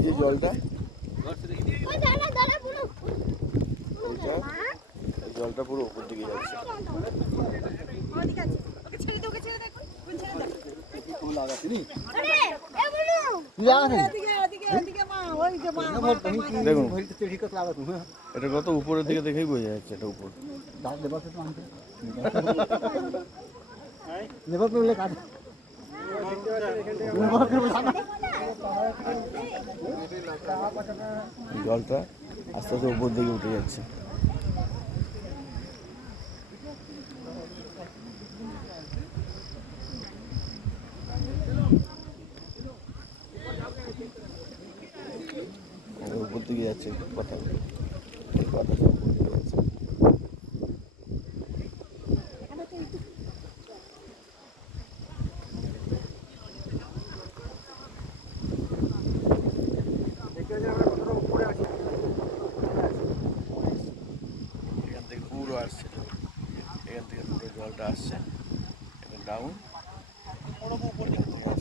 এই যে জলটা, এই জলটা পুরো উপর দিকে যাচ্ছে। দেখুন এটা কত উপরের দিকে দেখেই বোঝা যাচ্ছে এটা উপর। জলটা আস্তে আস্তে উপর দিকে উঠে যাচ্ছে। উপর দিকে যাচ্ছে কথা কথা যাচ্ছে। এখান থেকে পুরো আসছে, এখান থেকে পুরো জলটা আসছে ডাউন উপর দিকে আসছে।